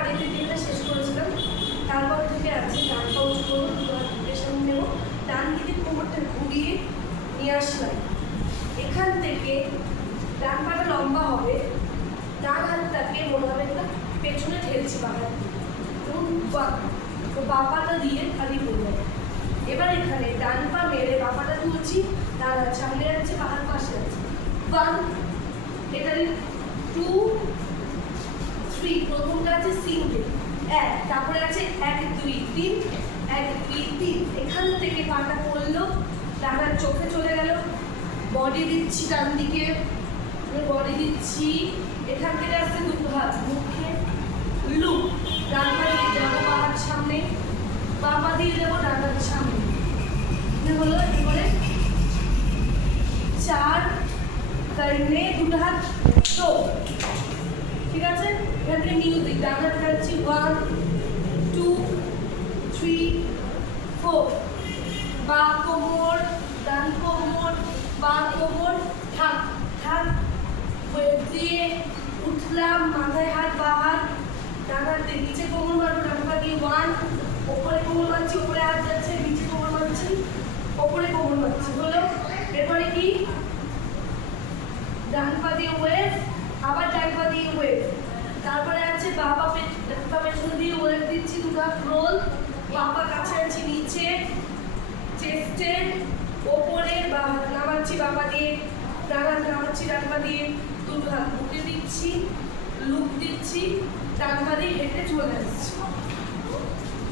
আগে থেকে শেষ করেছিলাম। তারপর থেকে আছে ডান পা উঁচু করবো, দুটো হাত বুকের সামনে নেবো, ডান দিকে কোমরটা ঘুরিয়ে নিয়ে আসলাম। এখান থেকে ডান পাটা লম্বা হবে, ডান হাতটাকে মনে হবে একটা পেছনে ঠেলছি বাঁ হাত দিয়ে, এবং বাঁ পাটা দিয়ে খালি বলবো। এবার এখানে ডান পা মেরে বাঁ পাটা তুলছি, ডান হাত সামনে আছে, বাঁ হাত পাশে আছে। 1, এখানে 2, 3, প্রথমটা আছে সিঙ্গেল 1, তারপরে আছে 1, 2, 3, 1, 2, 3। এখান থেকে পাটা পড়লো, ডান হাত চোখে চলে গেল, বডি দিচ্ছি ডান দিকে, বডি দিচ্ছি, এখান থেকে আসছে দুটো হাত মুখে, লুপ, ডান পা দিয়ে যাবো বাঁ হাত সামনে, বাঁ পা দিয়ে যাবো ডান হাত সামনে। হলো এবারে 4 করনে দুটো হাত তো ঠিক আছে। এখান থেকে মিউজিক, ডান হাত কাটছি 1, 2, 3, 4, বাঁ কোমর, ডান কোমর, বাঁ কোমর, থাক থাক, ওয়েট দিয়ে উঠলাম, মাথায় হাত, বাঁ হাত, ডান হাত দিয়ে নিচে কোমর মারবো, ডান পা দিয়ে 1, ওপরে কোমর মারছি, ওপরে হাত যাচ্ছে, নিচে কোমর মারছি, ওপরে কোমর মারছি। হলো এরপরে কি ডান পা দিয়ে ওয়েভ, আবার ডান পা দিয়ে ওয়েভ, তারপরে আছে বাঁ পা পেছন দিয়ে ওয়েভ দিচ্ছি, দুটো হাত রোল, বাঁ পা কাছে আছি নিচে, চেস্টে ওপরে, বাঁ হাত নামাচ্ছি বাঁ পা দিয়ে, ডান হাত নামাচ্ছি ডান পা দিয়ে, দুটো হাত বুকে দিচ্ছি, লুপ দিচ্ছি, ডান পা দিয়ে হেঁটে চলে আসছি।